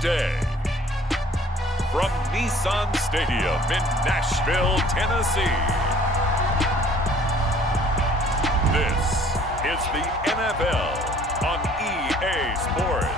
day. From Nissan Stadium in Nashville, Tennessee, this is the NFL on EA Sports.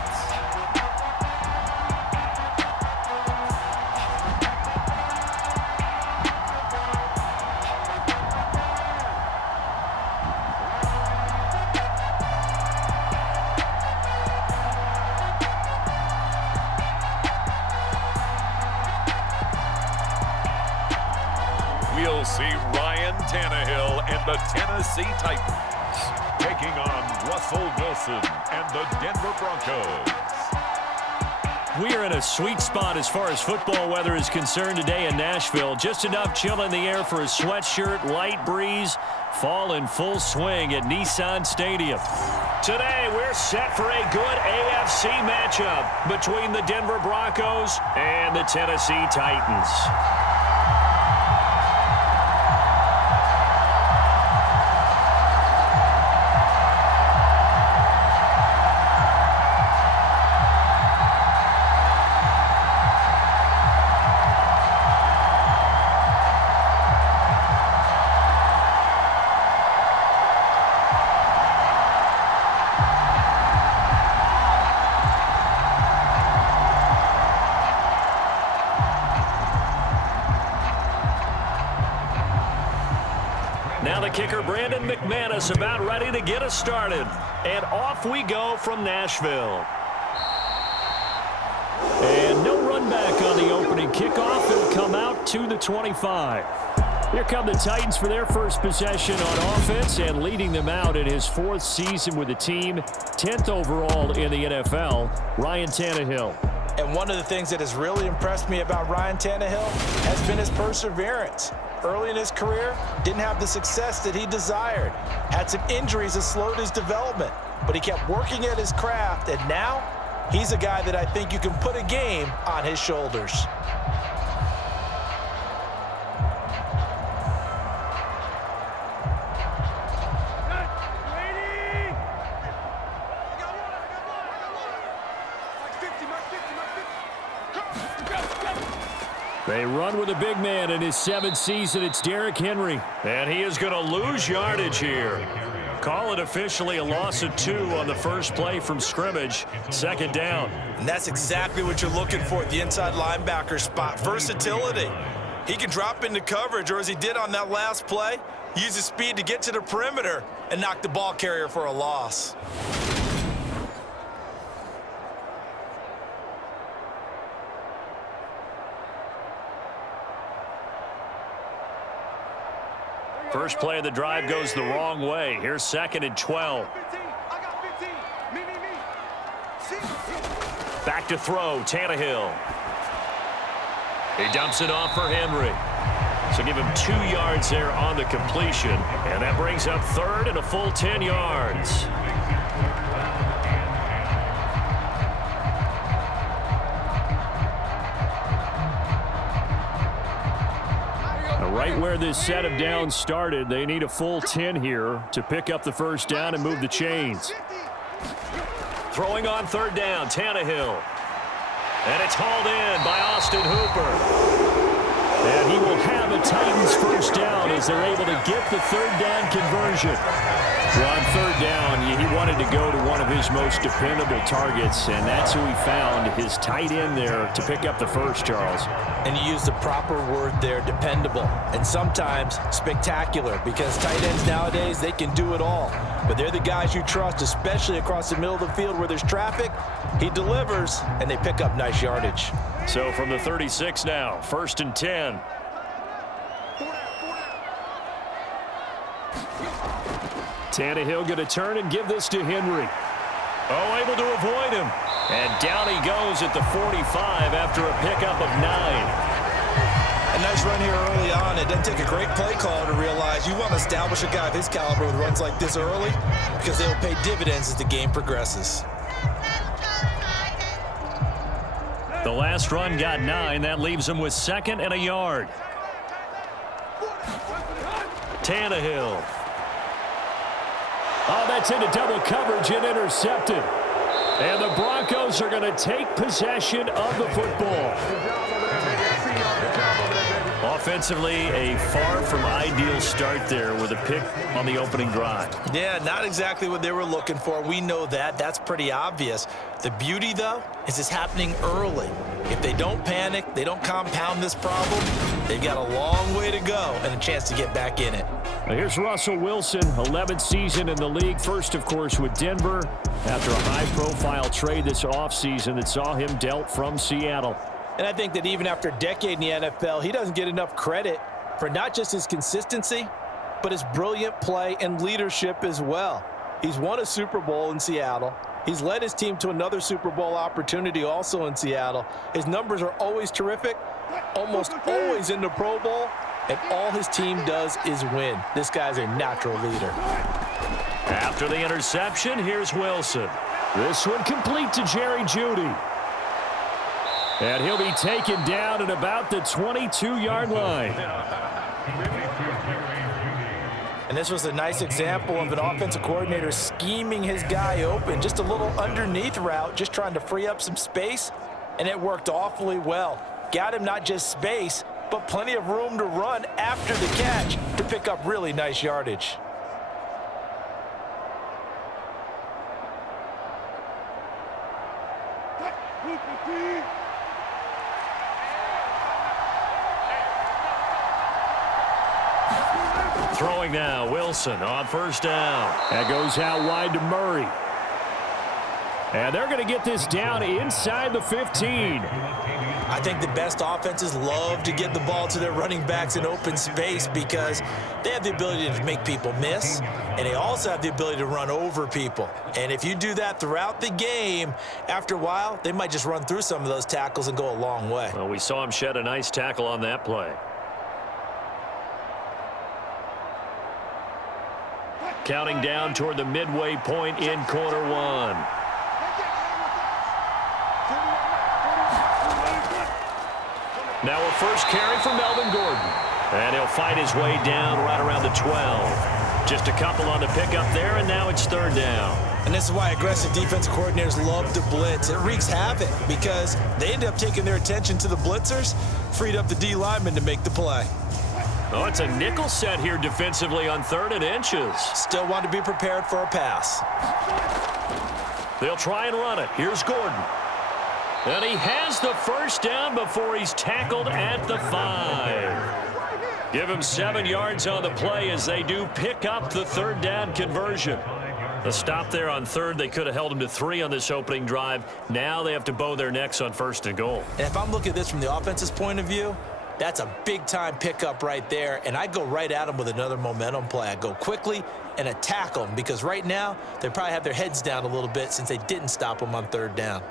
We'll see Ryan Tannehill and the Tennessee Titans taking on Russell Wilson and the Denver Broncos. We are in a sweet spot as far as football weather is concerned today in Nashville. Just enough chill in the air for a sweatshirt, light breeze, fall in full swing at Nissan Stadium. Today we're set for a good AFC matchup between the Denver Broncos and the Tennessee Titans. Now the kicker, Brandon McManus, about ready to get us started. And off we go from Nashville. And no run back on the opening kickoff. It'll come out to the 25. Here come the Titans for their first possession on offense, and leading them out in his fourth season with the team, 10th overall in the NFL, Ryan Tannehill. And one of the things that has really impressed me about Ryan Tannehill has been his perseverance. Early in his career, didn't have the success that he desired. Had some injuries that slowed his development, but he kept working at his craft, and now he's a guy that I think you can put a game on his shoulders. They run with a big man in his 7th season. It's Derrick Henry. And he is going to lose yardage here. Call it officially a loss of 2 on the first play from scrimmage. Second down. And that's exactly what you're looking for at the inside linebacker spot. Versatility. He can drop into coverage, or as he did on that last play, use his speed to get to the perimeter and knock the ball carrier for a loss. First play of the drive goes the wrong way. Here's 2nd and 12. Back to throw, Tannehill. He dumps it off for Henry. So give him 2 yards there on the completion. And that brings up 3rd and a full 10 yards. Right where this set of downs started, they need a full 10 here to pick up the first down and move the chains. Throwing on 3rd down, Tannehill. And it's hauled in by Austin Hooper. And he will have a Titans first down as they're able to get the 3rd down conversion. Well, on 3rd down, he wanted to go to one of his most dependable targets, and that's who he found, his tight end there, to pick up the first, Charles. And you use the proper word there, dependable, and sometimes spectacular, because tight ends nowadays, they can do it all. But they're the guys you trust, especially across the middle of the field where there's traffic. He delivers, and they pick up nice yardage. So from the 36 now, 1st and 10. Tannehill going to turn and give this to Henry. Oh, able to avoid him. And down he goes at the 45 after a pickup of 9. A nice run here early on. It doesn't take a great play caller to realize you want to establish a guy of his caliber with runs like this early, because they will pay dividends as the game progresses. The last run got 9. That leaves him with 2nd and a yard. Tannehill. Oh, that's into double coverage and intercepted. And the Broncos are going to take possession of the football. Offensively, a far from ideal start there with a pick on the opening drive. Yeah, not exactly what they were looking for. We know that. That's pretty obvious. The beauty, though, is it's happening early. If they don't panic, they don't compound this problem, they've got a long way to go and a chance to get back in it. Now here's Russell Wilson, 11th season in the league. First, of course, with Denver after a high-profile trade this offseason that saw him dealt from Seattle. And I think that even after a decade in the NFL, he doesn't get enough credit for not just his consistency, but his brilliant play and leadership as well. He's won a Super Bowl in Seattle. He's led his team to another Super Bowl opportunity also in Seattle. His numbers are always terrific, almost always in the Pro Bowl, and all his team does is win. This guy's a natural leader. After the interception, here's Wilson. This one complete to Jeudy. And he'll be taken down at about the 22-yard line. And this was a nice example of an offensive coordinator scheming his guy open. Just a little underneath route, just trying to free up some space, and it worked awfully well. Got him not just space, but plenty of room to run after the catch to pick up really nice yardage. Throwing now, Wilson on first down. That goes out wide to Murray. And they're going to get this down inside the 15. I think the best offenses love to get the ball to their running backs in open space because they have the ability to make people miss, and they also have the ability to run over people. And if you do that throughout the game, after a while, they might just run through some of those tackles and go a long way. Well, we saw him shed a nice tackle on that play. Counting down toward the midway point in quarter one. Now a first carry for Melvin Gordon. And he'll fight his way down right around the 12. Just a couple on the pickup there, and now it's third down. And this is why aggressive defensive coordinators love to blitz. It wreaks havoc because they end up taking their attention to the blitzers, freed up the D lineman to make the play. Oh, it's a nickel set here defensively on 3rd and inches. Still want to be prepared for a pass. They'll try and run it. Here's Gordon. And he has the first down before he's tackled at the 5. Give him 7 yards on the play as they do pick up the third down conversion. The stop there on 3rd, they could have held him to 3 on this opening drive. Now they have to bow their necks on 1st and goal. And if I'm looking at this from the offense's point of view, that's a big-time pickup right there, and I go right at them with another momentum play. I go quickly and attack them because right now they probably have their heads down a little bit since they didn't stop them on 3rd down.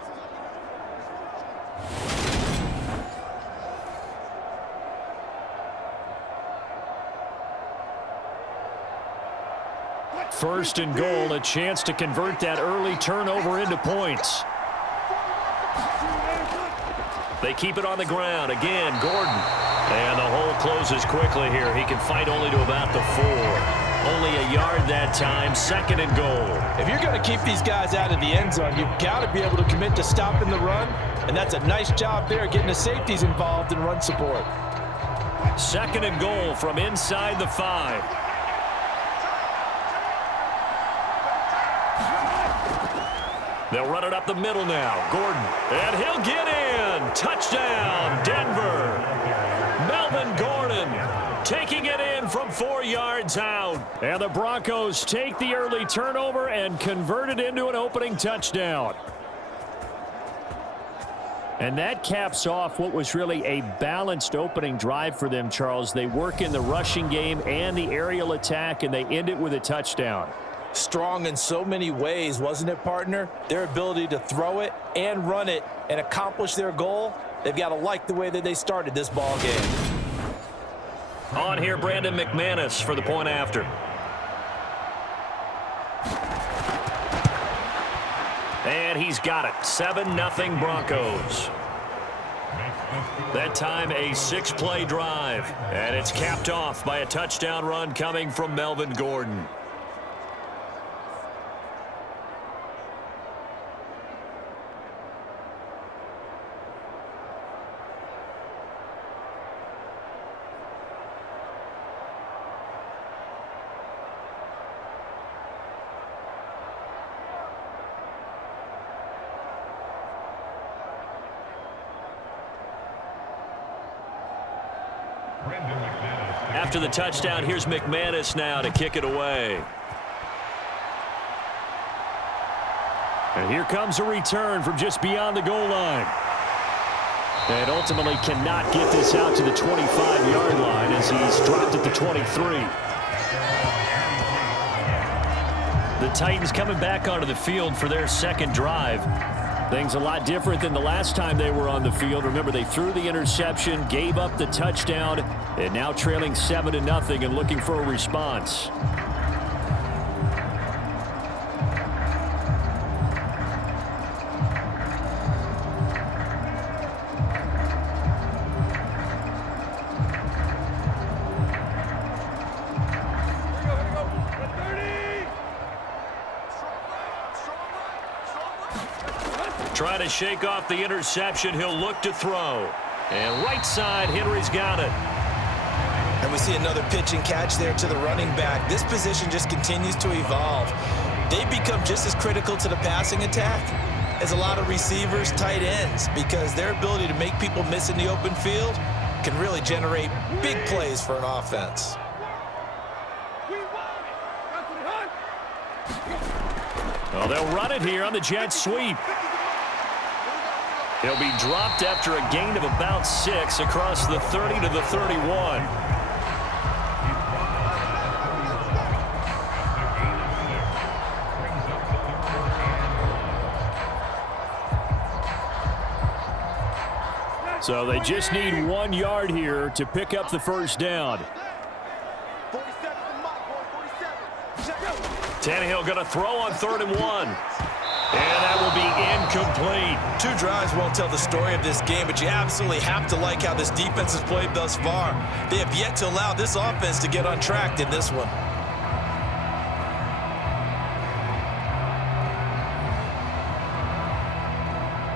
First and goal, a chance to convert that early turnover into points. They keep it on the ground. Again, Gordon. And the hole closes quickly here. He can fight only to about the 4. Only a yard that time. 2nd and goal. If you're going to keep these guys out of the end zone, you've got to be able to commit to stopping the run. And that's a nice job there, getting the safeties involved in run support. 2nd and goal from inside the 5. They'll run it up the middle now. Gordon. And he'll get in. Touchdown, Denver. Melvin Gordon taking it in from 4 yards out. And the Broncos take the early turnover and convert it into an opening touchdown. And that caps off what was really a balanced opening drive for them, Charles. They work in the rushing game and the aerial attack, and they end it with a touchdown. Strong in so many ways, wasn't it, partner? Their ability to throw it and run it and accomplish their goal, they've got to like the way that they started this ball game. On here, Brandon McManus for the point after. And he's got it. 7-0 Broncos. That time a 6-play drive. And it's capped off by a touchdown run coming from Melvin Gordon. After the touchdown, here's McManus now to kick it away. And here comes a return from just beyond the goal line. And ultimately cannot get this out to the 25-yard line as he's dropped at the 23. The Titans coming back onto the field for their second drive. Things a lot different than the last time they were on the field. Remember, they threw the interception, gave up the touchdown, and now trailing 7-0 and looking for a response. Trying to shake off the interception. He'll look to throw. And right side, Henry's got it. And we see another pitch and catch there to the running back. This position just continues to evolve. They become just as critical to the passing attack as a lot of receivers, tight ends, because their ability to make people miss in the open field can really generate big plays for an offense. Well, they'll run it here on the jet sweep. He'll be dropped after a gain of about 6 across the 30 to the 31. So they just need 1 yard here to pick up the first down. Tannehill going to throw on 3rd and 1. And that will be incomplete. 2 drives won't tell the story of this game, but you absolutely have to like how this defense has played thus far. They have yet to allow this offense to get untracked in this one.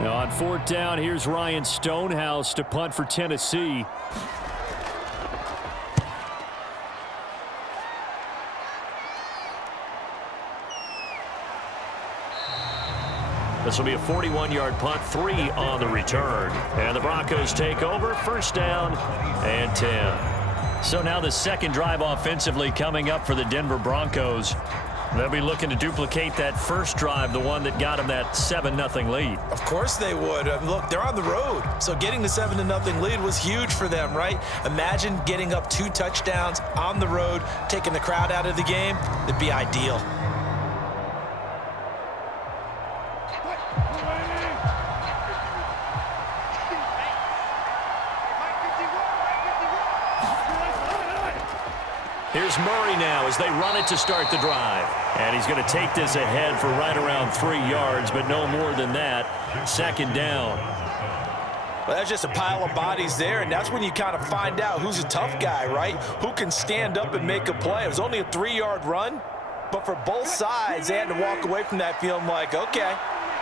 Now on 4th down, here's Ryan Stonehouse to punt for Tennessee. This will be a 41-yard punt, 3 on the return. And the Broncos take over, 1st down and 10. So now the second drive offensively coming up for the Denver Broncos. They'll be looking to duplicate that first drive, the one that got them that 7-0 lead. Of course they would. Look, they're on the road. So getting the 7-0 lead was huge for them, right? Imagine getting up 2 touchdowns on the road, taking the crowd out of the game. It'd be ideal. Here's Murray now as they run it to start the drive. And he's going to take this ahead for right around 3 yards, but no more than that. 2nd down. Well, that's just a pile of bodies there, and that's when you kind of find out who's a tough guy, right? Who can stand up and make a play. It was only a 3-yard run, but for both sides, they had to walk away from that feeling like, okay,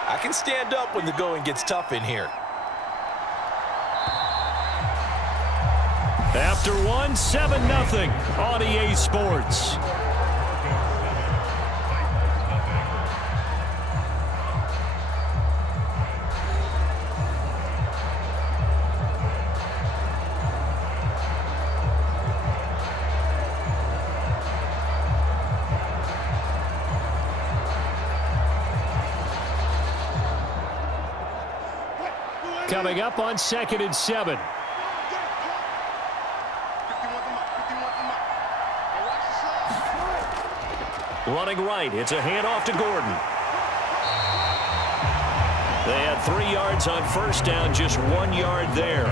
I can stand up when the going gets tough in here. After 1, 7-0 on EA Sports. Coming up on 2nd and 7. Running right, it's a handoff to Gordon. They had 3 yards on 1st down, just 1 yard there.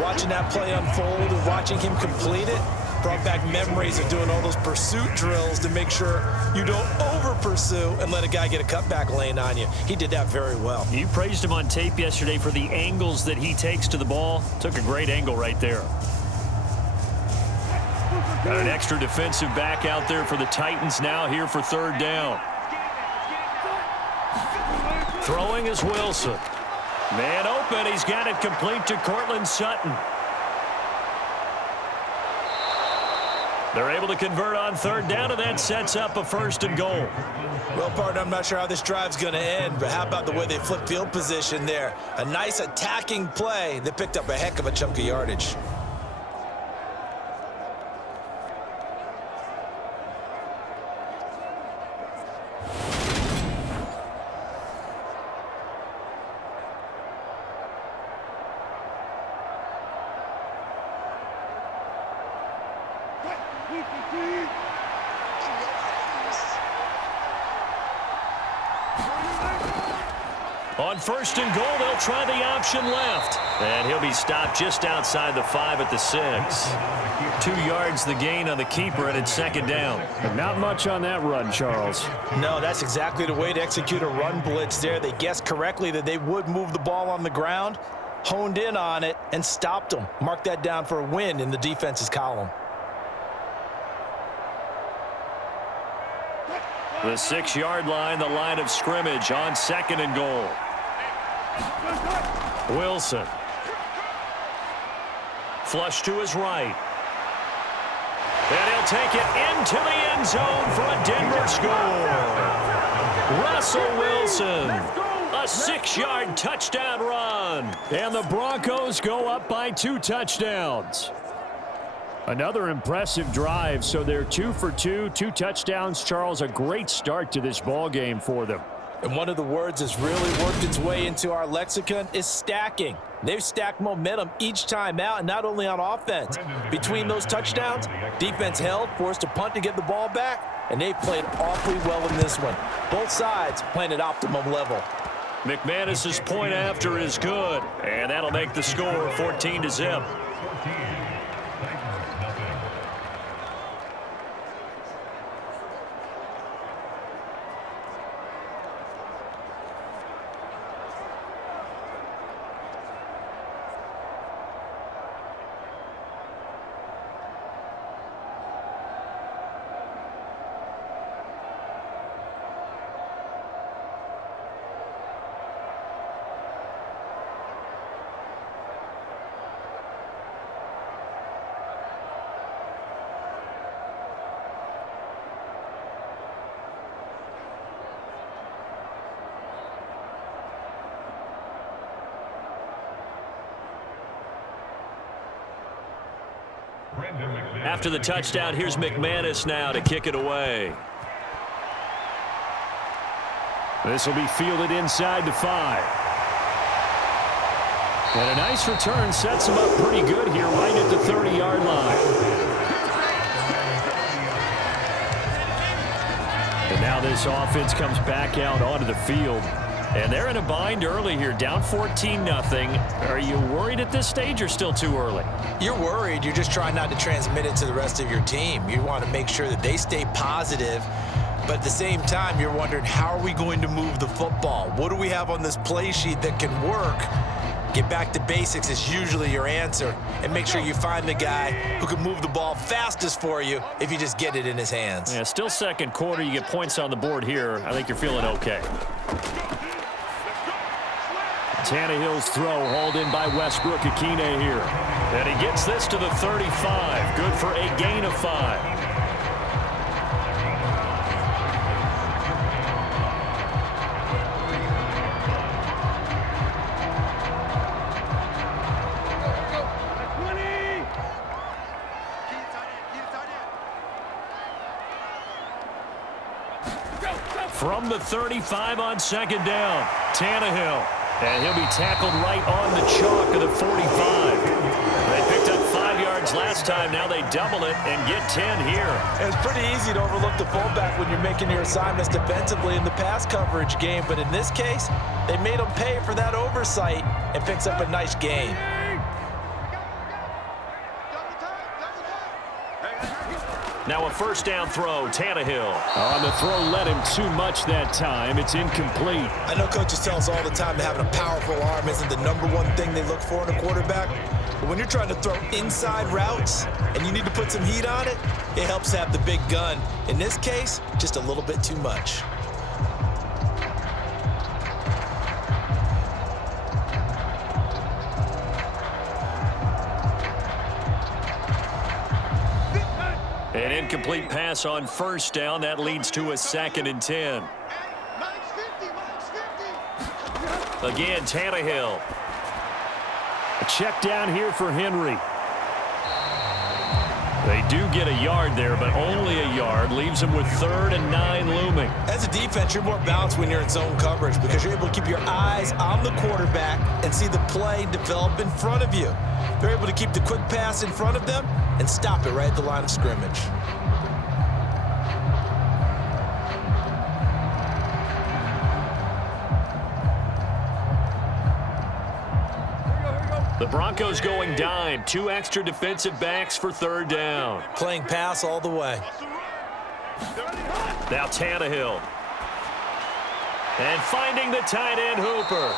Watching that play unfold and watching him complete it brought back memories of doing all those pursuit drills to make sure you don't over-pursue and let a guy get a cutback lane on you. He did that very well. You praised him on tape yesterday for the angles that he takes to the ball. Took a great angle right there. Got an extra defensive back out there for the Titans now here for 3rd down. Throwing is Wilson. Man open. He's got it complete to Cortland Sutton. They're able to convert on 3rd down, and that sets up a 1st and goal. Well, partner, I'm not sure how this drive's going to end, but how about the way they flip field position there? A nice attacking play that picked up a heck of a chunk of yardage. On 1st and goal, they'll try the option left. And he'll be stopped just outside the 5 at the 6. 2 yards the gain on the keeper, and it's 2nd down. But not much on that run, Charles. No, that's exactly the way to execute a run blitz there. They guessed correctly that they would move the ball on the ground, honed in on it, and stopped them. Mark that down for a win in the defense's column. The 6-yard line, the line of scrimmage on 2nd and goal. Wilson. Flush to his right. And he'll take it into the end zone for a Denver score. Russell Wilson. A 6-yard touchdown run. And the Broncos go up by 2 touchdowns. Another impressive drive, so they're 2 for 2, 2 touchdowns. Charles, a great start to this ball game for them. And one of the words that's really worked its way into our lexicon is stacking. They've stacked momentum each time out, and not only on offense. Between those touchdowns, defense held, forced a punt to get the ball back, and they played awfully well in this one. Both sides playing at optimum level. McManus's point after is good, and that'll make the score 14-0. After the touchdown, here's McManus now to kick it away. This will be fielded inside the 5. And a nice return sets him up pretty good here right at the 30-yard line. And now this offense comes back out onto the field. And they're in a bind early here, down 14-0. Are you worried at this stage or still too early? You're worried. You're just trying not to transmit it to the rest of your team. You want to make sure that they stay positive. But at the same time, you're wondering, how are we going to move the football? What do we have on this play sheet that can work? Get back to basics is usually your answer. And make sure you find the guy who can move the ball fastest for you if you just get it in his hands. Yeah, still 2nd quarter. You get points on the board here. I think you're feeling okay. Tannehill's throw hauled in by Westbrook Akine here. And he gets this to the 35. Good for a gain of 5. From the 35 on 2nd down, Tannehill. And he'll be tackled right on the chalk of the 45. They picked up 5 yards last time. Now they double it and get 10 here. It's pretty easy to overlook the fullback when you're making your assignments defensively in the pass coverage game. But in this case, they made him pay for that oversight and picks up a nice gain. Now a 1st down throw, Tannehill. On the throw led him too much that time. It's incomplete. I know coaches tell us all the time that having a powerful arm isn't the #1 thing they look for in a quarterback. But when you're trying to throw inside routes and you need to put some heat on it, it helps have the big gun. In this case, just a little bit too much. An incomplete pass on 1st down. That leads to a 2nd and 10. Again, Tannehill. A check down here for Henry. They do get a yard there, but only a yard. Leaves them with 3rd and 9 looming. As a defense, you're more balanced when you're in zone coverage because you're able to keep your eyes on the quarterback and see the play develop in front of you. They're able to keep the quick pass in front of them and stop it right at the line of scrimmage. The Broncos going dime. 2 extra defensive backs for third down. Playing pass all the way. Now Tannehill. And finding the tight end Hooper.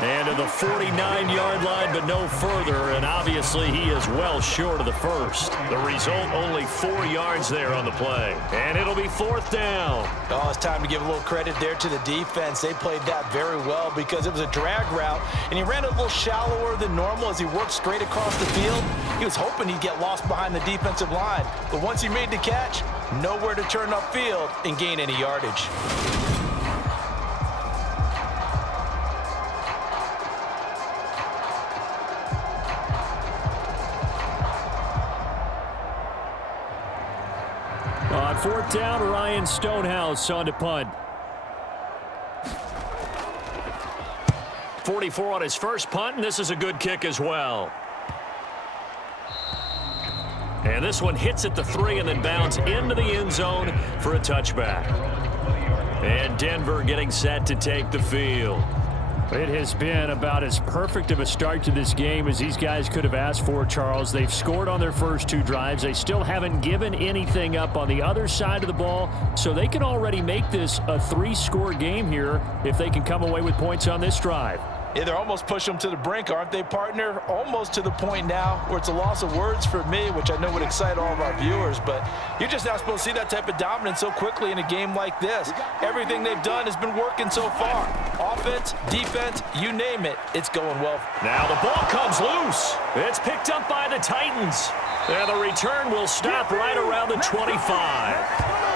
And to the 49-yard line, but no further. And obviously, he is well short of the first. The result, only 4 yards there on the play. And it'll be 4th down. Oh, it's time to give a little credit there to the defense. They played that very well because it was a drag route, and he ran a little shallower than normal as he worked straight across the field. He was hoping he'd get lost behind the defensive line. But once he made the catch, nowhere to turn upfield and gain any yardage. On 4th down, Ryan Stonehouse on to punt. 44 on his first punt, and this is a good kick as well. And this one hits at the 3 and then bounds into the end zone for a touchback. And Denver getting set to take the field. It has been about as perfect of a start to this game as these guys could have asked for, Charles. They've scored on their first 2 drives. They still haven't given anything up on the other side of the ball, so they can already make this a 3-score game here if they can come away with points on this drive. Yeah, they're almost pushing them to the brink, aren't they, partner? Almost to the point now where it's a loss of words for me, which I know would excite all of our viewers, but you're just not supposed to see that type of dominance so quickly in a game like this. Everything they've done has been working so far. Offense, defense, you name it, it's going well. Now the ball comes loose. It's picked up by the Titans. And the return will stop right around the 25.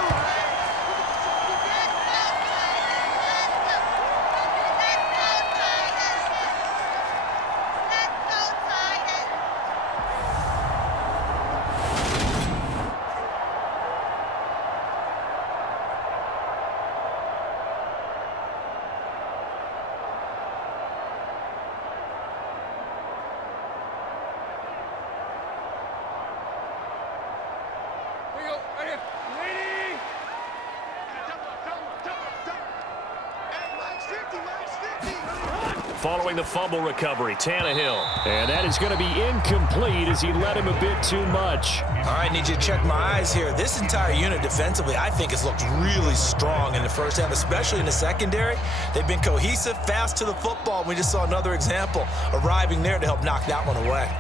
Following the fumble recovery, Tannehill. And that is going to be incomplete as he let him a bit too much. All right, need you to check my eyes here. This entire unit defensively, I think, has looked really strong in the first half, especially in the secondary. They've been cohesive, fast to the football. We just saw another example arriving there to help knock that one away.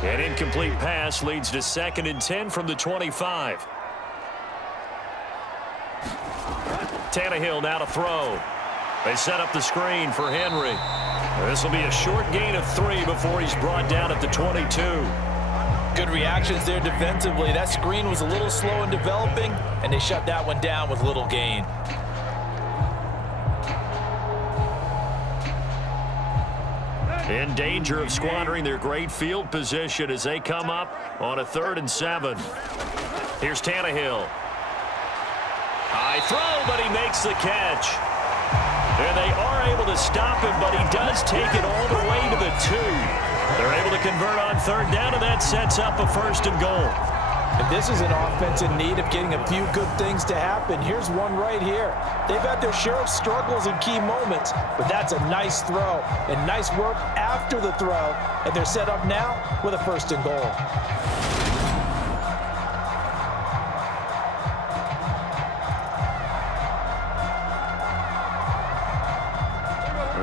An incomplete pass leads to 2nd and 10 from the 25. Tannehill now to throw. They set up the screen for Henry. This will be a short gain of 3 before he's brought down at the 22. Good reactions there defensively. That screen was a little slow in developing, and they shut that one down with little gain. In danger of squandering their great field position as they come up on a 3rd and 7. Here's Tannehill. High throw, but he makes the catch. And they are able to stop him, but he does take it all the way to the 2. They're able to convert on 3rd down, and that sets up a 1st and goal. And this is an offense in need of getting a few good things to happen. Here's one right here. They've had their share of struggles in key moments, but that's a nice throw and nice work after the throw. And they're set up now with a 1st and goal.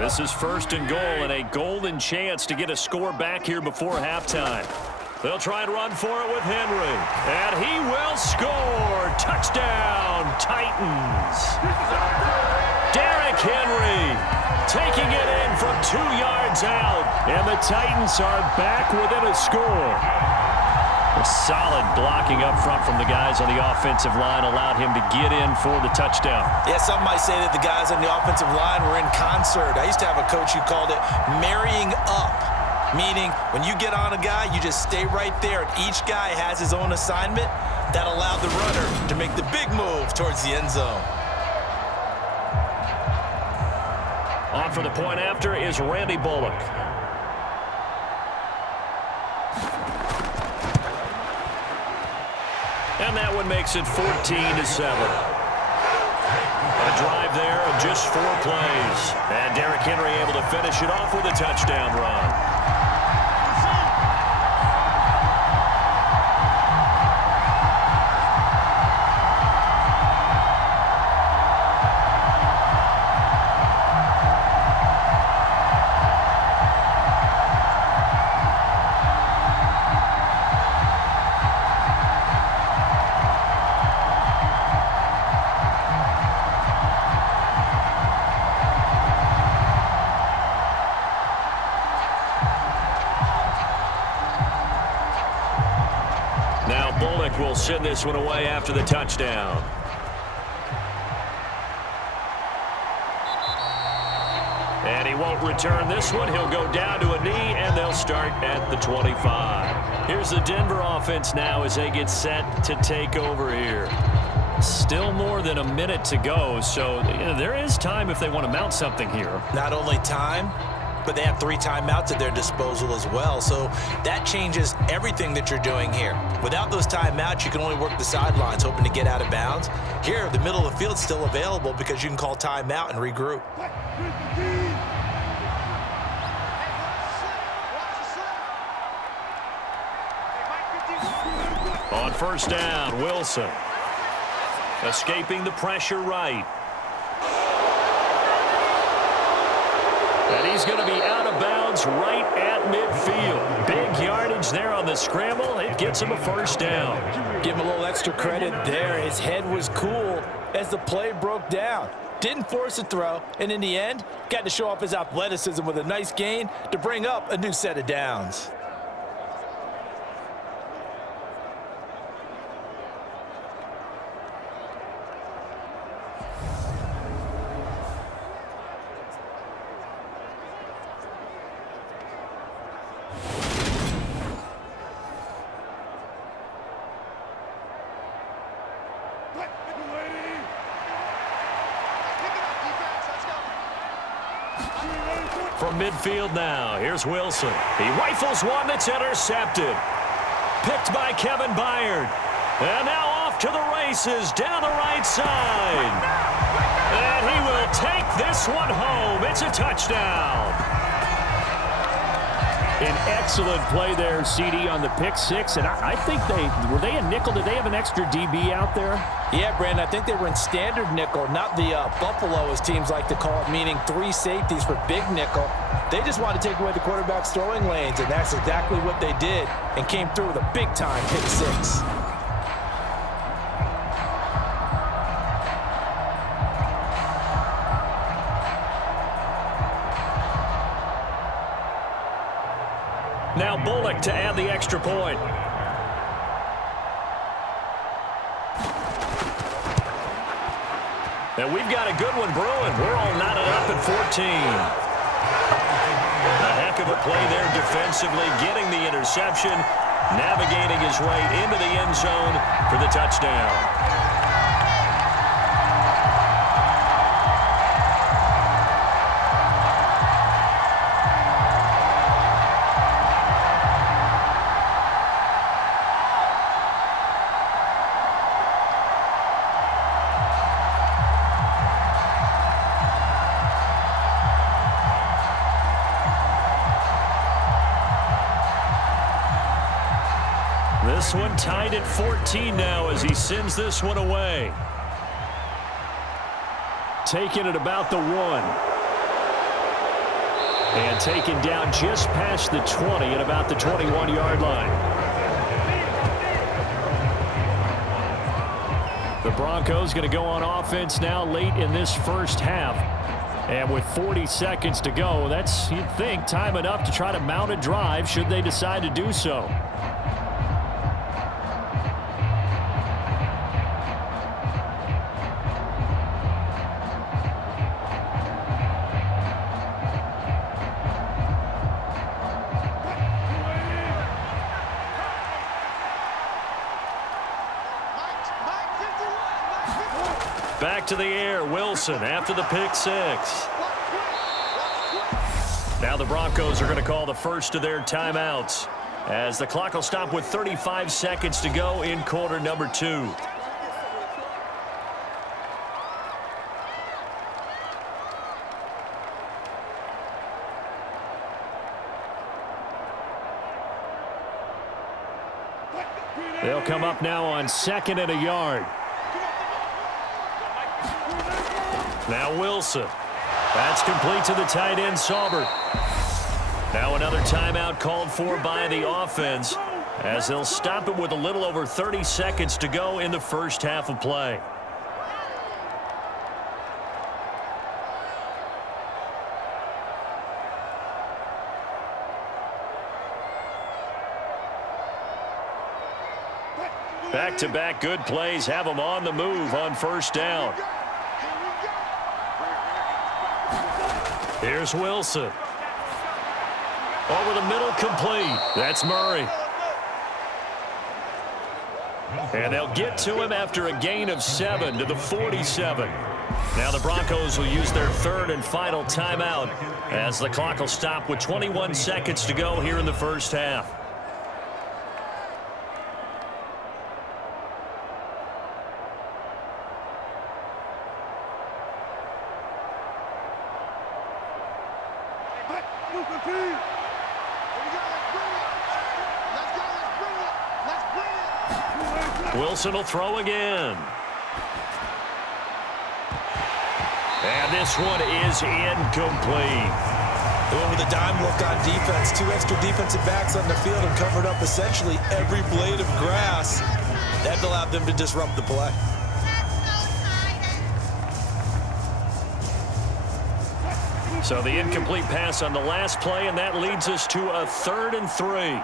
This is 1st and goal and a golden chance to get a score back here before halftime. They'll try and run for it with Henry. And he will score. Touchdown, Titans. Derrick Henry taking it in from 2 yards out. And the Titans are back within a score. A solid blocking up front from the guys on the offensive line allowed him to get in for the touchdown. Yeah, some might say that the guys on the offensive line were in concert. I used to have a coach who called it marrying up, meaning when you get on a guy, you just stay right there, and each guy has his own assignment. That allowed the runner to make the big move towards the end zone. On for the point after is Randy Bullock. And that one makes it 14-7. A drive there of just 4 plays. And Derrick Henry able to finish it off with a touchdown run. send this one away after the touchdown. And he won't return this one. He'll go down to a knee, and they'll start at the 25. Here's the Denver offense now as they get set to take over here. Still more than a minute to go, so there is time if they want to mount something here. Not only time, but they have 3 timeouts at their disposal as well, so that changes everything that you're doing here. Without those timeouts, you can only work the sidelines, hoping to get out of bounds. Here, the middle of the field's still available because you can call timeout and regroup. On first down, Wilson. Escaping the pressure right. And he's going to be out of bounds right at midfield. Big yardage there on the scramble. It gets him a first down. Give him a little extra credit there. His head was cool as the play broke down. Didn't force a throw, and in the end, got to show off his athleticism with a nice gain to bring up a new set of downs. From midfield now, here's Wilson. He rifles one that's intercepted. Picked by Kevin Byard. And now off to the races down the right side. And he will take this one home. It's a touchdown. An excellent play there, CD, on the pick six. And I think were they a nickel? Did they have an extra DB out there? Yeah, Brandon, I think they were in standard nickel, not the Buffalo, as teams like to call it, meaning 3 safeties for big nickel. They just wanted to take away the quarterback's throwing lanes, and that's exactly what they did, and came through with a big-time pick six. Now Bullock to add the extra point. And we've got a good one brewing. We're all knotted up at 14. A heck of a play there defensively, getting the interception, navigating his way into the end zone for the touchdown. This one tied at 14 now as he sends this one away. Taking it about the 1. And taken down just past the 20 at about the 21-yard line. The Broncos going to go on offense now late in this first half. And with 40 seconds to go, that's, you'd think, time enough to try to mount a drive should they decide to do so. Back to the air, Wilson after the pick six. Now the Broncos are going to call the first of their timeouts as the clock will stop with 35 seconds to go in quarter number 2. They'll come up now on 2nd and a yard. Now Wilson. That's complete to the tight end, Saubert. Now another timeout called for by the offense as they'll stop it with a little over 30 seconds to go in the first half of play. Back-to-back good plays have them on the move on first down. Here's Wilson. Over the middle, complete. That's Murray. And they'll get to him after a gain of 7 to the 47. Now the Broncos will use their third and final timeout as the clock will stop with 21 seconds to go here in the first half. Wilson will throw again. And this one is incomplete. With a dime look on defense, 2 extra defensive backs on the field and covered up essentially every blade of grass. That allowed them to disrupt the play. So the incomplete pass on the last play, and that leads us to a 3rd and 3.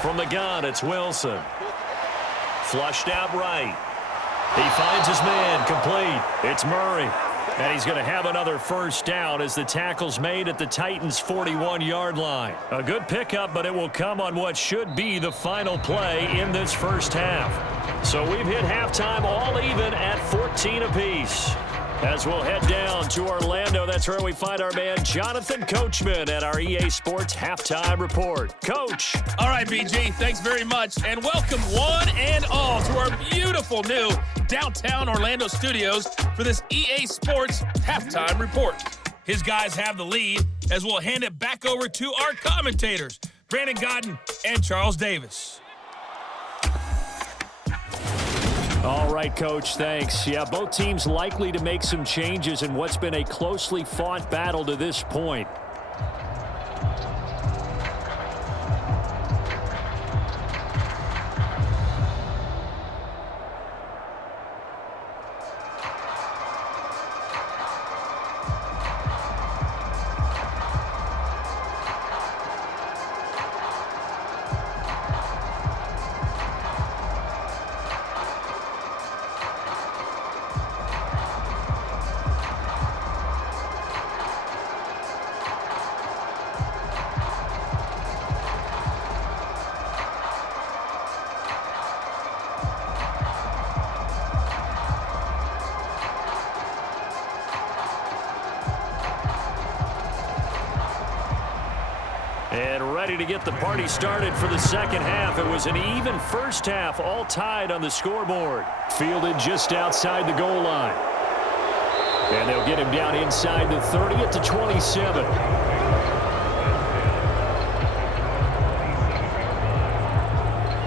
From the gun, it's Wilson. Flushed out right. He finds his man, complete. It's Murray. And he's going to have another first down as the tackle's made at the Titans' 41-yard line. A good pickup, but it will come on what should be the final play in this first half. So we've hit halftime all even at 14 apiece. As we'll head down to Orlando, that's where we find our man Jonathan Coachman at our EA Sports Halftime Report. Coach. All right, BG, thanks very much. And welcome one and all to our beautiful new downtown Orlando studios for this EA Sports Halftime Report. His guys have the lead as we'll hand it back over to our commentators, Brandon Godden and Charles Davis. All right, Coach, thanks. Yeah, both teams likely to make some changes in what's been a closely fought battle to this point. And ready to get the party started for the second half. It was an even first half, all tied on the scoreboard. Fielded just outside the goal line. And they'll get him down inside the 30 at the 27.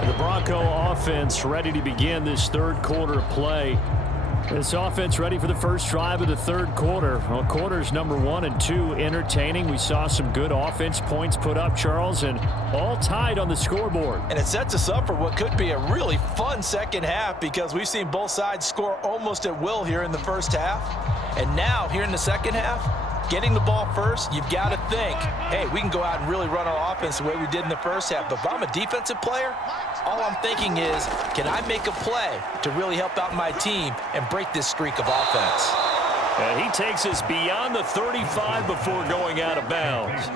The Bronco offense ready to begin this third quarter play. This offense ready for the first drive of the third quarter. Well, quarters number 1 and 2 entertaining. We saw some good offense points put up, Charles, and all tied on the scoreboard. And it sets us up for what could be a really fun second half because we've seen both sides score almost at will here in the first half. And now, here in the second half, getting the ball first, you've got to think, hey, we can go out and really run our offense the way we did in the first half. But if I'm a defensive player, all I'm thinking is, can I make a play to really help out my team and break this streak of offense? And he takes us beyond the 35 before going out of bounds.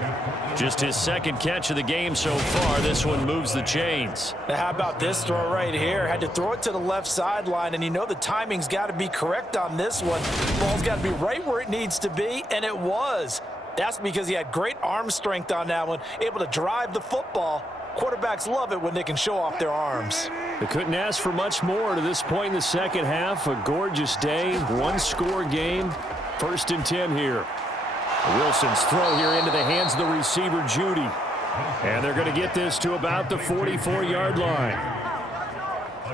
Just his second catch of the game so far. This one moves the chains. Now, how about this throw right here? Had to throw it to the left sideline, and you know the timing's got to be correct on this one. Ball's got to be right where it needs to be, and it was. That's because he had great arm strength on that one, able to drive the football. Quarterbacks love it when they can show off their arms. They couldn't ask for much more to this point in the second half. A gorgeous day, one-score game. 1st and 10 here. Wilson's throw here into the hands of the receiver, Jeudy. And they're going to get this to about the 44-yard line.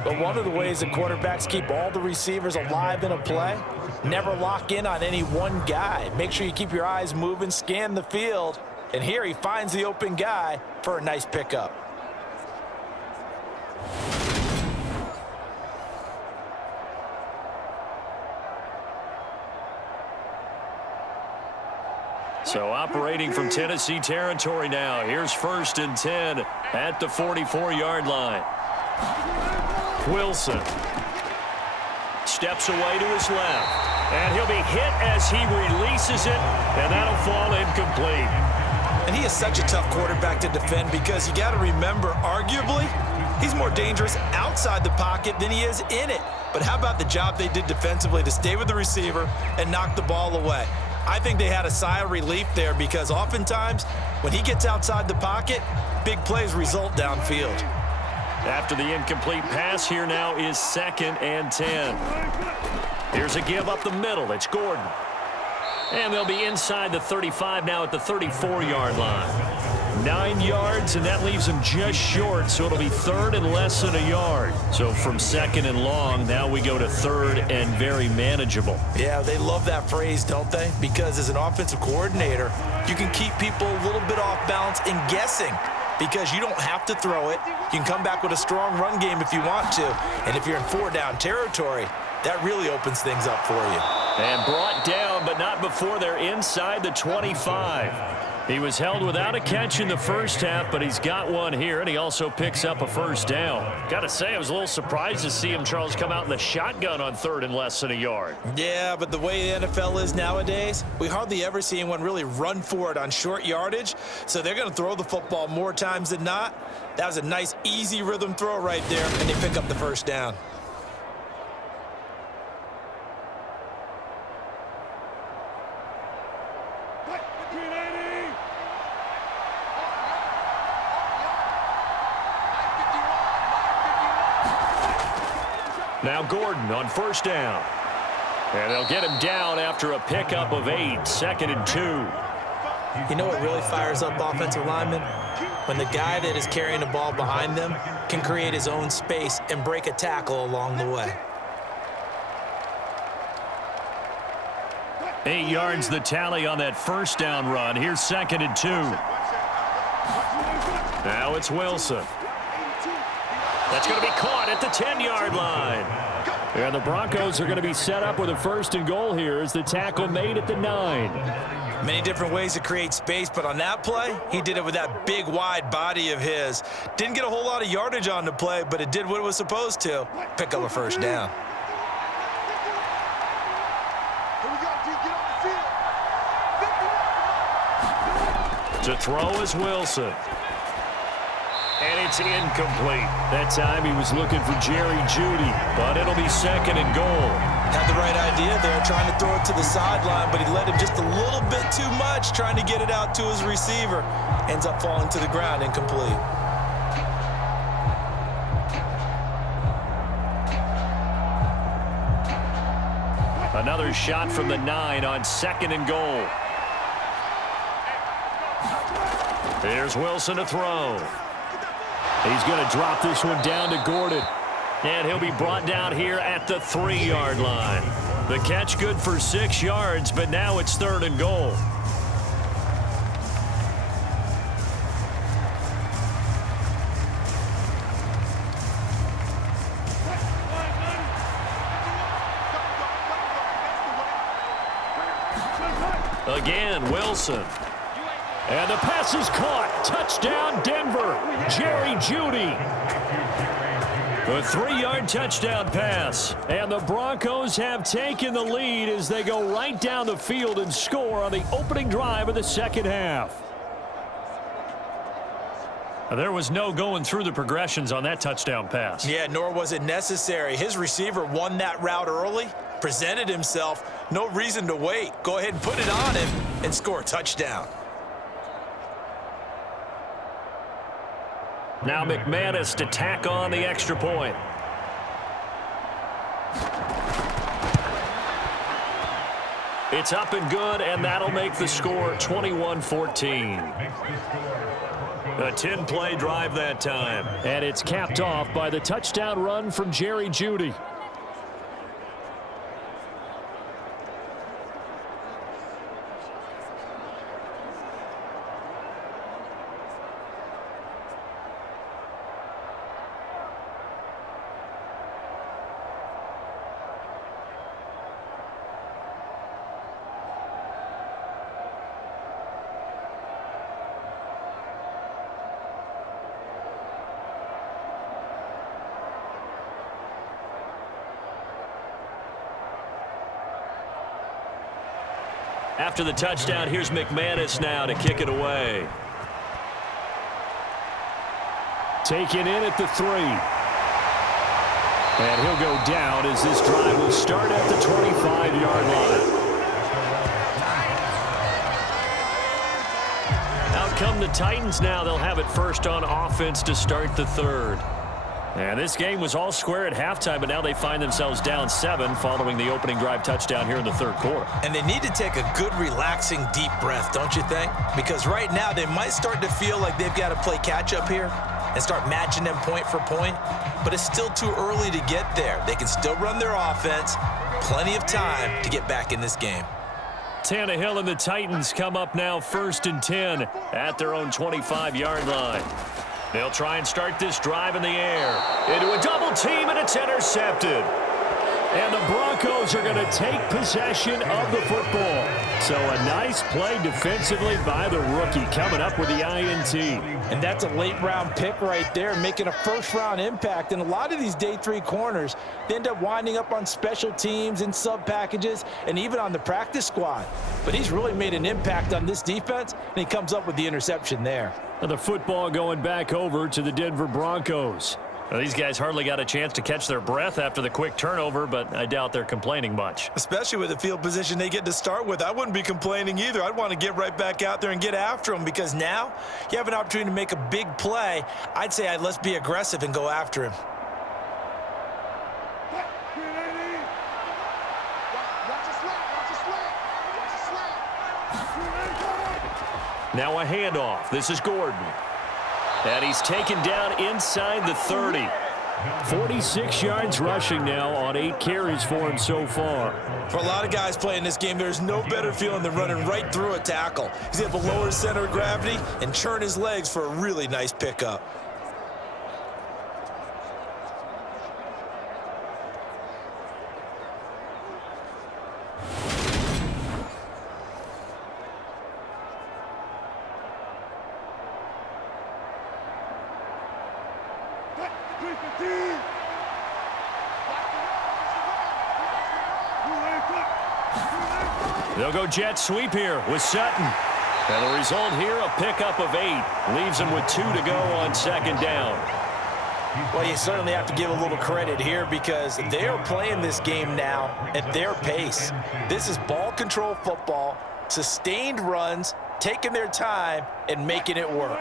But one of the ways that quarterbacks keep all the receivers alive in a play, never lock in on any one guy. Make sure you keep your eyes moving, scan the field. And here he finds the open guy for a nice pickup. So operating from Tennessee territory now. Here's 1st and 10 at the 44-yard line. Wilson steps away to his left. And he'll be hit as he releases it, and that'll fall incomplete. And he is such a tough quarterback to defend because you got to remember, arguably, he's more dangerous outside the pocket than he is in it. But how about the job they did defensively to stay with the receiver and knock the ball away? I think they had a sigh of relief there because oftentimes when he gets outside the pocket, big plays result downfield. After the incomplete pass, here now is 2nd and 10. Here's a give up the middle. It's Gordon. And they'll be inside the 35 now at the 34-yard line. 9 yards, and that leaves them just short, so it'll be 3rd and less than a yard. So from 2nd and long, now we go to 3rd and very manageable. Yeah, they love that phrase, don't they? Because as an offensive coordinator, you can keep people a little bit off balance and guessing because you don't have to throw it. You can come back with a strong run game if you want to. And if you're in 4-down territory, that really opens things up for you. And brought down, but not before they're inside the 25. He was held without a catch in the first half, but he's got one here, and he also picks up a 1st down. Got to say, I was a little surprised to see him, Charles, come out in the shotgun on 3rd and less than a yard. Yeah, but the way the NFL is nowadays, we hardly ever see anyone really run for it on short yardage, so they're going to throw the football more times than not. That was a nice, easy rhythm throw right there, and they pick up the 1st down. Now Gordon on 1st down. And they'll get him down after a pickup of 8, 2nd and 2. You know what really fires up offensive linemen? When the guy that is carrying the ball behind them can create his own space and break a tackle along the way. 8 yards the tally on that 1st down run. Here's 2nd and 2. Now it's Wilson. That's going to be caught at the 10-yard line. And the Broncos are going to be set up with a 1st and goal here as the tackle made at the 9. Many different ways to create space, but on that play, he did it with that big, wide body of his. Didn't get a whole lot of yardage on the play, but it did what it was supposed to. Pick up a 1st down. To throw is Wilson. And it's incomplete. That time he was looking for Jeudy, but it'll be 2nd and goal. Had the right idea there, trying to throw it to the sideline, but he led him just a little bit too much, trying to get it out to his receiver. Ends up falling to the ground, incomplete. Another shot from the 9 on 2nd and goal. Here's Wilson to throw. He's going to drop this one down to Gordon. And he'll be brought down here at the 3-yard line. The catch good for 6 yards, but now it's 3rd and goal. Again, Wilson. And the pass is caught. Touchdown, Denver. Jeudy. A 3-yard touchdown pass. And the Broncos have taken the lead as they go right down the field and score on the opening drive of the 2nd half. There was no going through the progressions on that touchdown pass. Yeah, nor was it necessary. His receiver won that route early, presented himself. No reason to wait. Go ahead and put it on him and score a touchdown. Now McManus to tack on the extra point. It's up and good, and that'll make the score 21-14. A 10-play drive that time. And it's capped off by the touchdown run from Jeudy. After the touchdown, here's McManus now to kick it away. Taken in at the 3. And he'll go down as this drive will start at the 25-yard line. Out come the Titans now. They'll have it first on offense to start the 3rd. And this game was all square at halftime, but now they find themselves down 7 following the opening drive touchdown here in the 3rd quarter. And they need to take a good, relaxing, deep breath, don't you think? Because right now they might start to feel like they've got to play catch-up here and start matching them point for point, but it's still too early to get there. They can still run their offense. Plenty of time to get back in this game. Tannehill and the Titans come up now 1st and 10 at their own 25-yard line. They'll try and start this drive in the air. Into a double team, and it's intercepted. And the Broncos are going to take possession of the football. So a nice play defensively by the rookie coming up with the INT. And that's a late-round pick right there, making a first-round impact. And a lot of these day 3 corners, they end up winding up on special teams and sub-packages and even on the practice squad. But he's really made an impact on this defense, and he comes up with the interception there. And the football going back over to the Denver Broncos. Well, these guys hardly got a chance to catch their breath after the quick turnover, but I doubt they're complaining much. Especially with the field position they get to start with. I wouldn't be complaining either. I'd want to get right back out there and get after them, because now you have an opportunity to make a big play. I'd say let's be aggressive and go after him. Now a handoff. This is Gordon. And he's taken down inside the 30. 46 yards rushing now on 8 carries for him so far. For a lot of guys playing this game, there's no better feeling than running right through a tackle. He's able to lower his center of gravity and churn his legs for a really nice pickup. They'll go jet sweep here with Sutton. And the result here, a pickup of 8. Leaves them with 2 to go on 2nd down. Well, you certainly have to give a little credit here, because they are playing this game now at their pace. This is ball control football, sustained runs, taking their time and making it work.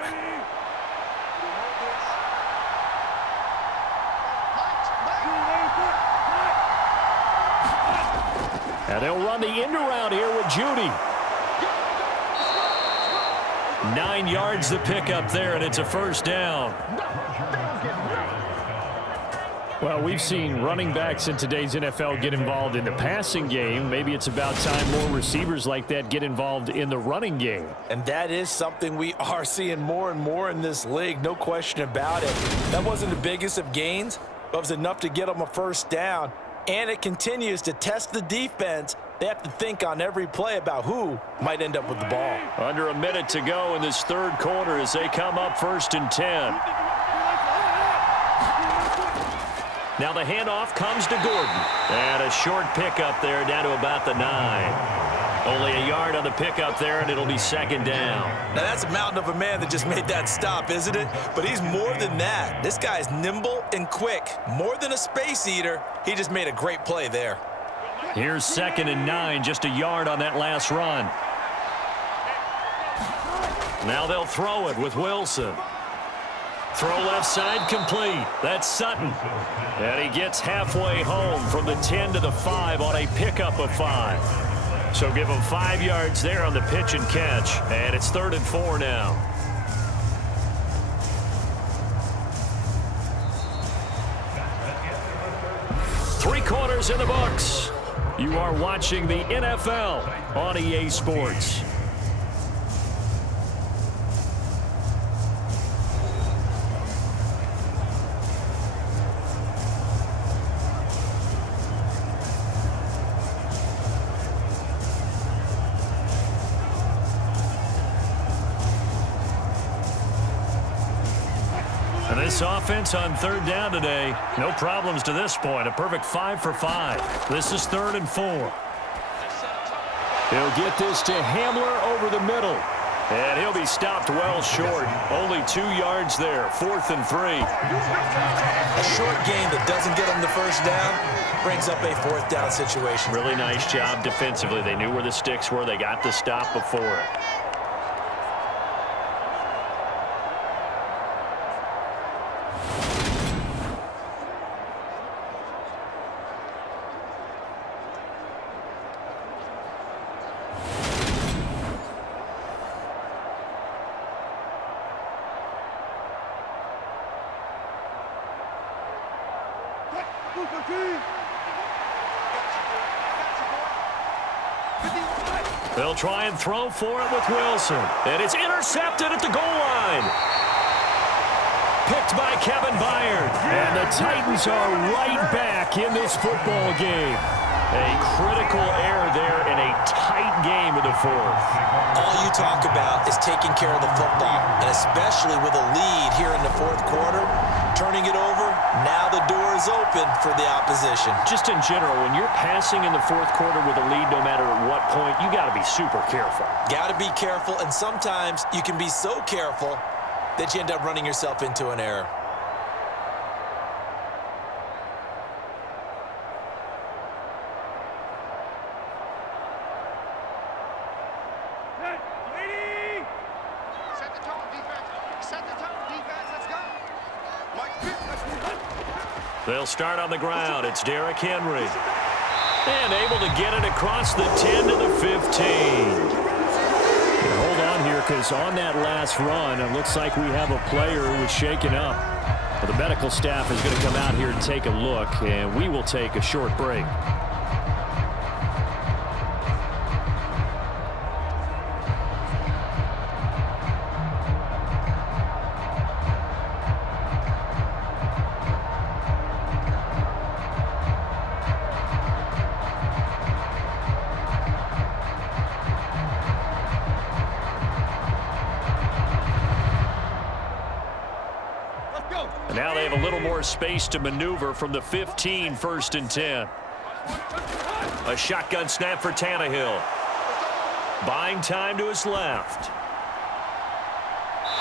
And they'll run the end around here with Jeudy. 9 yards the pickup there, and it's a 1st down. Well, we've seen running backs in today's NFL get involved in the passing game. Maybe it's about time more receivers like that get involved in the running game. And that is something we are seeing more and more in this league, no question about it. That wasn't the biggest of gains, but it was enough to get them a 1st down. And it continues to test the defense. They have to think on every play about who might end up with the ball. Under a minute to go in this 3rd quarter as they come up 1st and 10. Now the handoff comes to Gordon. And a short pickup there down to about the 9. Only a yard on the pickup there, and it'll be 2nd down. Now that's a mountain of a man that just made that stop, isn't it? But he's more than that. This guy's nimble and quick. More than a space eater. He just made a great play there. Here's 2nd and 9, just a yard on that last run. Now they'll throw it with Wilson. Throw left side complete. That's Sutton. And he gets halfway home from the 10 to the 5 on a pickup of 5. So give him 5 yards there on the pitch and catch. And it's 3rd and 4 now. Three quarters in the books. You are watching the NFL on EA Sports. And this offense on 3rd down today, no problems to this point. A perfect 5 for 5. This is 3rd and 4. He'll get this to Hamler over the middle. And he'll be stopped well short. Only 2 yards there. 4th and 3. A short gain that doesn't get them the first down brings up a 4th down situation. Really nice job defensively. They knew where the sticks were. They got the stop before it. They'll try and throw for it with Wilson. And it's intercepted at the goal line. Picked by Kevin Byard. And the Titans are right back in this football game. A critical error there in a tight game in the 4th. All you talk about is taking care of the football, and especially with a lead here in the 4th quarter, turning it over, now the door is open for the opposition. Just in general, when you're passing in the 4th quarter with a lead, no matter at what point, you got to be super careful. Got to be careful, and sometimes you can be so careful that you end up running yourself into an error. They'll start on the ground. It's Derrick Henry. And able to get it across the 10 to the 15. Hold on here, because on that last run, it looks like we have a player who was shaken up. Well, the medical staff is going to come out here and take a look, and we will take a short break. And now they have a little more space to maneuver from the 15, 1st and 10. A shotgun snap for Tannehill. Buying time to his left.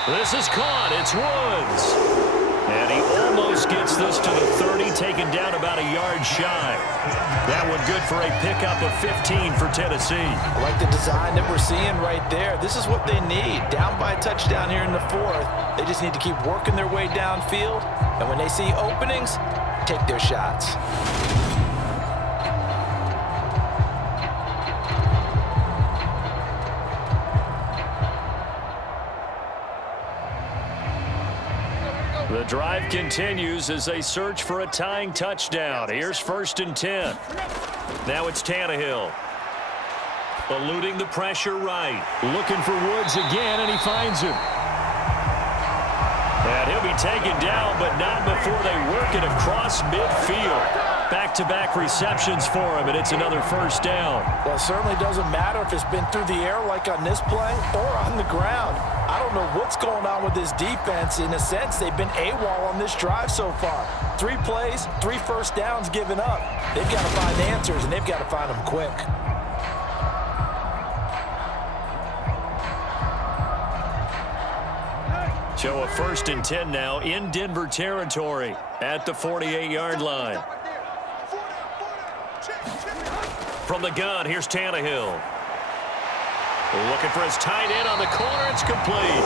This is caught. It's Woods. And he almost gets this to the 30, taken down about a yard shy. That one good for a pickup of 15 for Tennessee. I like the design that we're seeing right there. This is what they need. Down by a touchdown here in the 4th. They just need to keep working their way downfield. And when they see openings, take their shots. The drive continues as they search for a tying touchdown. Here's 1st and 10. Now it's Tannehill. Eluding the pressure right. Looking for Woods again, and he finds him. And he'll be taken down, but not before they work it across midfield. Back-to-back receptions for him, and it's another 1st down. Well, it certainly doesn't matter if it's been through the air like on this play or on the ground. I don't know what's going on with this defense. In a sense, they've been AWOL on this drive so far. 3 plays, 3 first downs given up. They've got to find answers, and they've got to find them quick. So a 1st and 10 now in Denver territory at the 48-yard line. From the gun, here's Tannehill. Looking for his tight end on the corner. It's complete.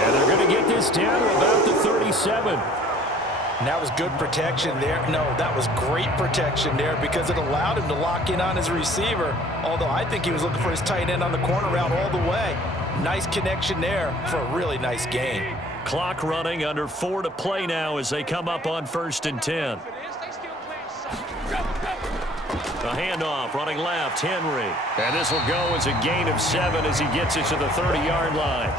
And they're going to get this down to about the 37. And that was good protection there. No, that was great protection there because it allowed him to lock in on his receiver. Although I think he was looking for his tight end on the corner route all the way. Nice connection there for a really nice gain. Clock running, under 4 to play now as they come up on 1st and 10. A handoff, running left, Henry. And this will go as a gain of 7 as he gets it to the 30-yard line.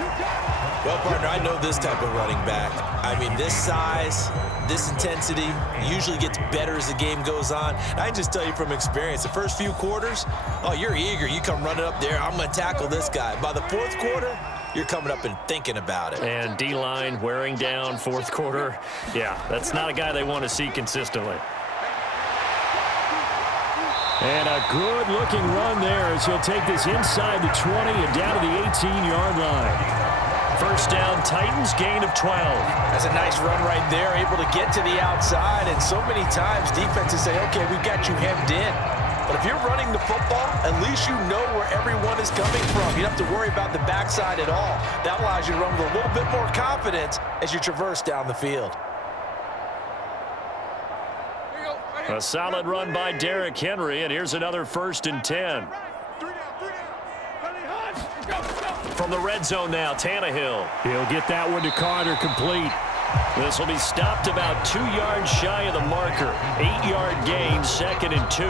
Well, partner, I know this type of running back. I mean, this size, this intensity usually gets better as the game goes on. And I can just tell you from experience, the first few quarters, oh, you're eager. You come running up there, I'm going to tackle this guy. By the 4th quarter, you're coming up and thinking about it. And D-line wearing down 4th quarter. Yeah, that's not a guy they want to see consistently. And a good-looking run there as he'll take this inside the 20 and down to the 18-yard line. First down, Titans, gain of 12. That's a nice run right there, able to get to the outside. And so many times defenses say, okay, we've got you hemmed in. But if you're running the football, at least you know where everyone is coming from. You don't have to worry about the backside at all. That allows you to run with a little bit more confidence as you traverse down the field. A solid run by Derrick Henry, and here's another 1st and 10. From the red zone now, Tannehill. He'll get that one to Carter complete. This will be stopped about 2 yards shy of the marker. 8-yard gain, 2nd and 2.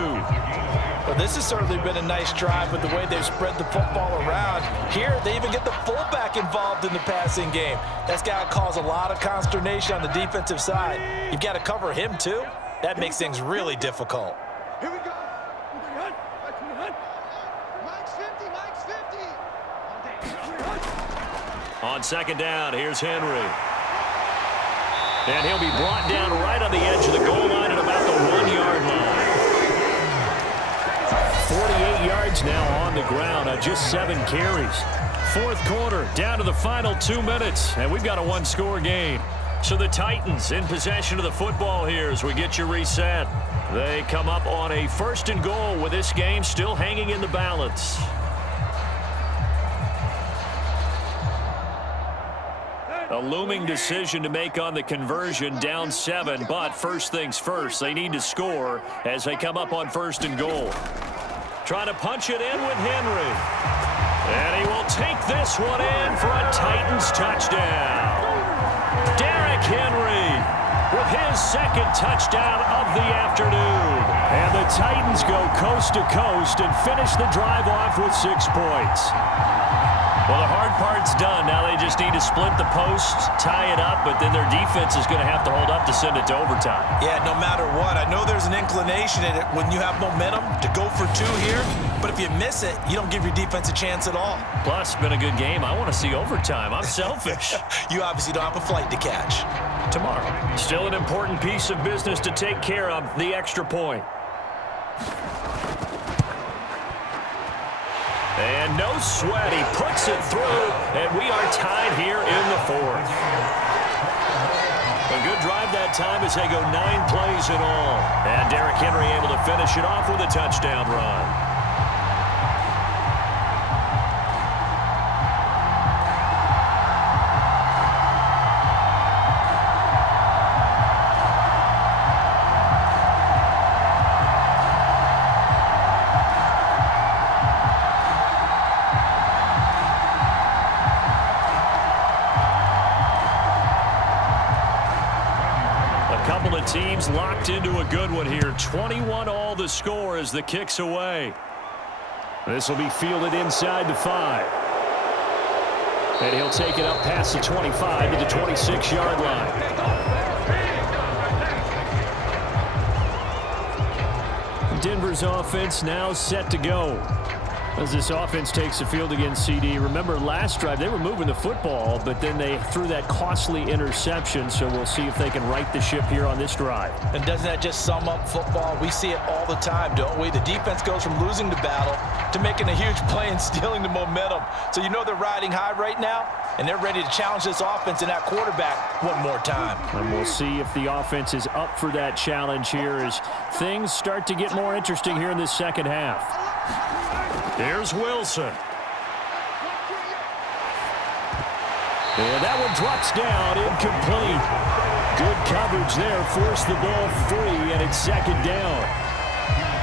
Well, this has certainly been a nice drive with the way they've spread the football around. Here, they even get the fullback involved in the passing game. That's got to cause a lot of consternation on the defensive side. You've got to cover him, too. That makes things really difficult. Here we go. Mike's 50, Mike's 50. On 2nd down, here's Henry. And he'll be brought down right on the edge of the goal line at about the 1-yard line. 48 yards now on the ground on just 7 carries. 4th quarter, down to the final 2 minutes, and we've got a 1-score game. So the Titans in possession of the football here as we get you reset. They come up on a 1st and goal with this game still hanging in the balance. A looming decision to make on the conversion, down 7, but first things first, they need to score as they come up on 1st and goal. Trying to punch it in with Henry. And he will take this one in for a Titans touchdown. Derrick Henry with his 2nd touchdown of the afternoon. And the Titans go coast to coast and finish the drive off with 6 points. Well, the hard part's done. Now they just need to split the post, tie it up, but then their defense is going to have to hold up to send it to overtime. Yeah, no matter what. I know there's an inclination in it when you have momentum to go for 2 here, but if you miss it, you don't give your defense a chance at all. Plus, been a good game. I want to see overtime. I'm selfish. You obviously don't have a flight to catch. Tomorrow. Still an important piece of business to take care of, the extra point. And no sweat, he puts it through, and we are tied here in the 4th. A good drive that time as they go 9 plays in all. And Derrick Henry able to finish it off with a touchdown run. Teams locked into a good one here. 21 all the score as the kick's away. This will be fielded inside the 5. And he'll take it up past the 25 to the 26-yard line. Denver's offense now set to go. As this offense takes the field against CD. Remember last drive they were moving the football, but then they threw that costly interception, so we'll see if they can right the ship here on this drive. And doesn't that just sum up football? We see it all the time, don't we? The defense goes from losing the battle to making a huge play and stealing the momentum. So you know they're riding high right now, and they're ready to challenge this offense and that quarterback one more time. And we'll see if the offense is up for that challenge here as things start to get more interesting here in this 2nd half. Here's Wilson. And that one drops down, incomplete. Good coverage there, forced the ball free, and it's 2nd down.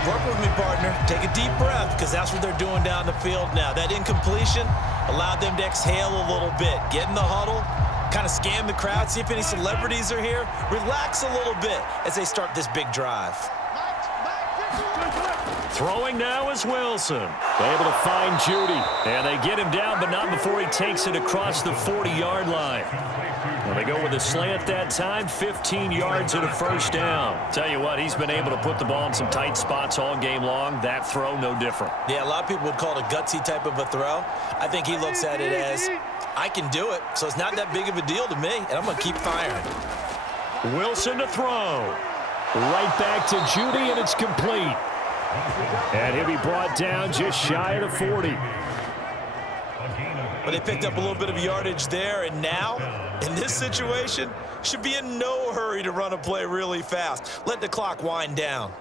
Work with me, partner. Take a deep breath, because that's what they're doing down the field now. That incompletion allowed them to exhale a little bit. Get in the huddle, kind of scan the crowd, see if any celebrities are here. Relax a little bit as they start this big drive. Throwing now is Wilson. Able to find Jeudy. And they get him down, but not before he takes it across the 40-yard line. Well, they go with a slant that time, 15 yards and a 1st down. Tell you what, he's been able to put the ball in some tight spots all game long. That throw, no different. Yeah, a lot of people would call it a gutsy type of a throw. I think he looks at it as, I can do it, so it's not that big of a deal to me, and I'm going to keep firing. Wilson to throw. Right back to Jeudy, and it's complete. And he'll be brought down just shy of the 40. But they picked up a little bit of yardage there, and now, in this situation, should be in no hurry to run a play really fast. Let the clock wind down.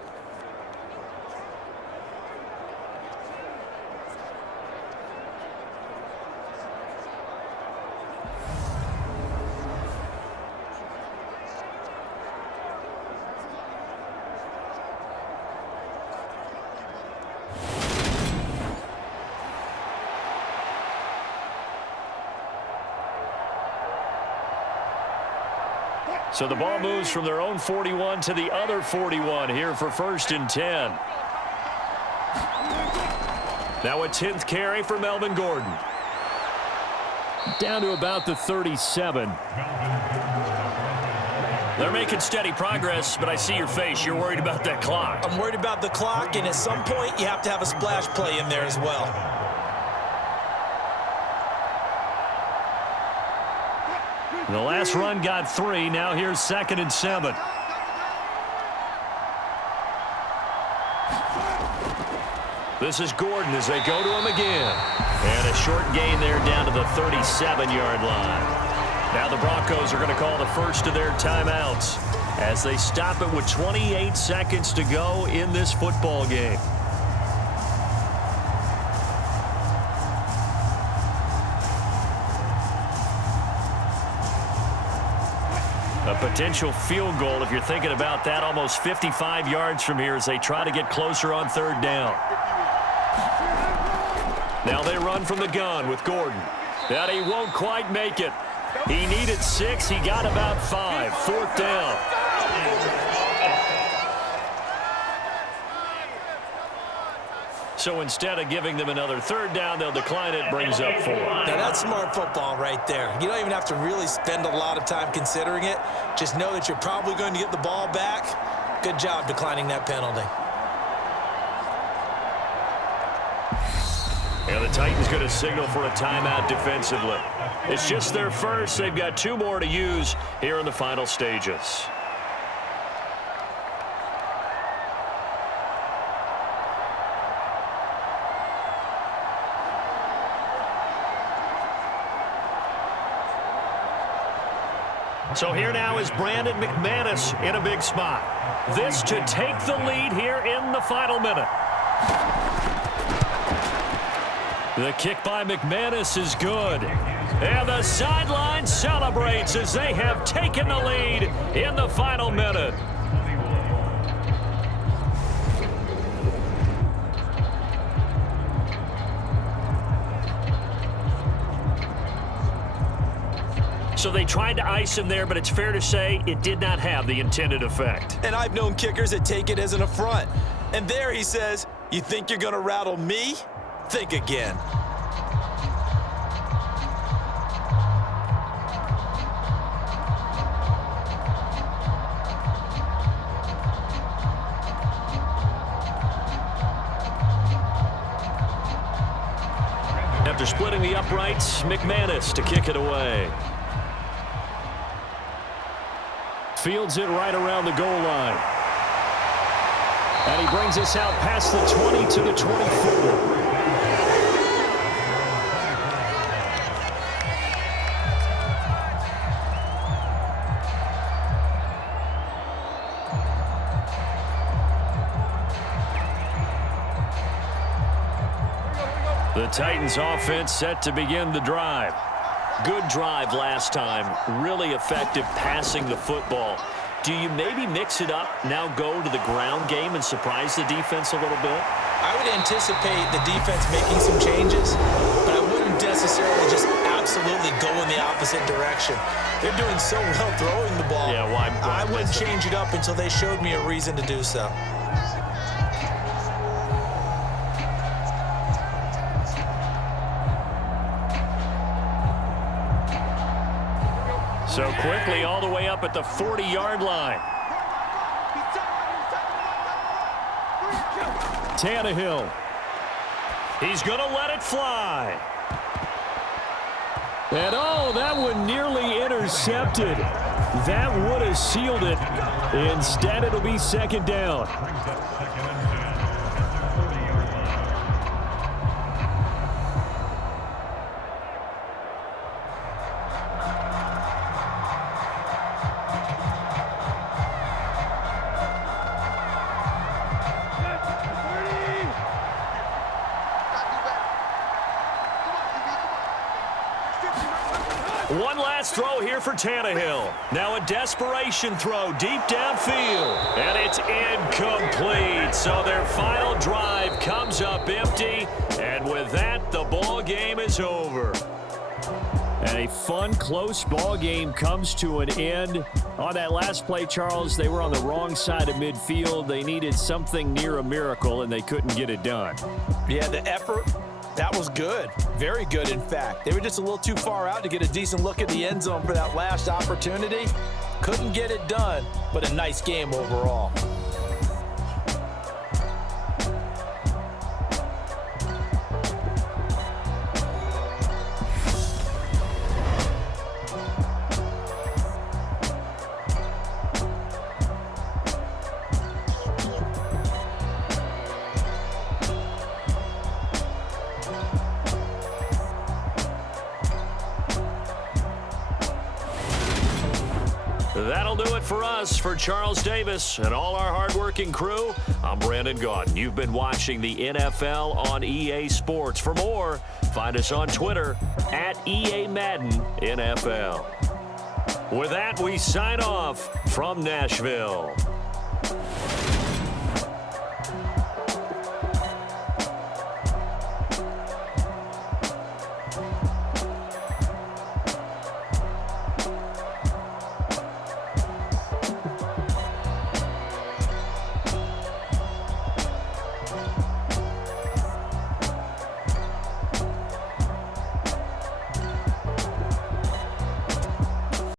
So the ball moves from their own 41 to the other 41 here for 1st and 10. Now a 10th carry for Melvin Gordon. Down to about the 37. They're making steady progress, but I see your face. You're worried about that clock. I'm worried about the clock, and at some point, you have to have a splash play in there as well. The last run got 3. Now here's 2nd and 7. This is Gordon as they go to him again. And a short gain there down to the 37-yard line. Now the Broncos are going to call the first of their timeouts as they stop it with 28 seconds to go in this football game. A potential field goal, if you're thinking about that, almost 55 yards from here as they try to get closer on 3rd down. Now they run from the gun with Gordon. That he won't quite make it. He needed 6. He got about 5. 4th down. So instead of giving them another 3rd down, they'll decline it. Brings up 4. Now, that's smart football right there. You don't even have to really spend a lot of time considering it. Just know that you're probably going to get the ball back. Good job declining that penalty. And the Titans going to signal for a timeout defensively. It's just their first. They've got 2 more to use here in the final stages. So here now is Brandon McManus in a big spot. This to take the lead here in the final minute. The kick by McManus is good. And the sideline celebrates as they have taken the lead in the final minute. So they tried to ice him there, but it's fair to say it did not have the intended effect. And I've known kickers that take it as an affront. And there he says, you think you're going to rattle me? Think again. After splitting the uprights, McManus to kick it away. Fields it right around the goal line. And he brings us out past the 20 to the 24. The Titans offense set to begin the drive. Good drive last time. Really effective passing the football. Do you maybe mix it up, now go to the ground game and surprise the defense a little bit? I would anticipate the defense making some changes, but I wouldn't necessarily just absolutely go in the opposite direction. They're doing so well throwing the ball. Yeah, why I wouldn't change it up until they showed me a reason to do so. So quickly all the way up at the 40-yard line. Tannehill. He's going to let it fly. And oh, that one nearly intercepted. That would have sealed it. Instead, it'll be 2nd down. One last throw here for Tannehill. Now a desperation throw deep downfield. And it's incomplete. So their final drive comes up empty. And with that, the ball game is over. And a fun, close ball game comes to an end. On that last play, Charles, they were on the wrong side of midfield. They needed something near a miracle, and they couldn't get it done. Yeah, the effort, that was good. Very good, in fact. They were just a little too far out to get a decent look at the end zone for that last opportunity. Couldn't get it done, but a nice game overall. That'll do it for us. For Charles Davis and all our hardworking crew, I'm Brandon Gaudin. You've been watching the NFL on EA Sports. For more, find us on Twitter at EA Madden NFL. With that, we sign off from Nashville.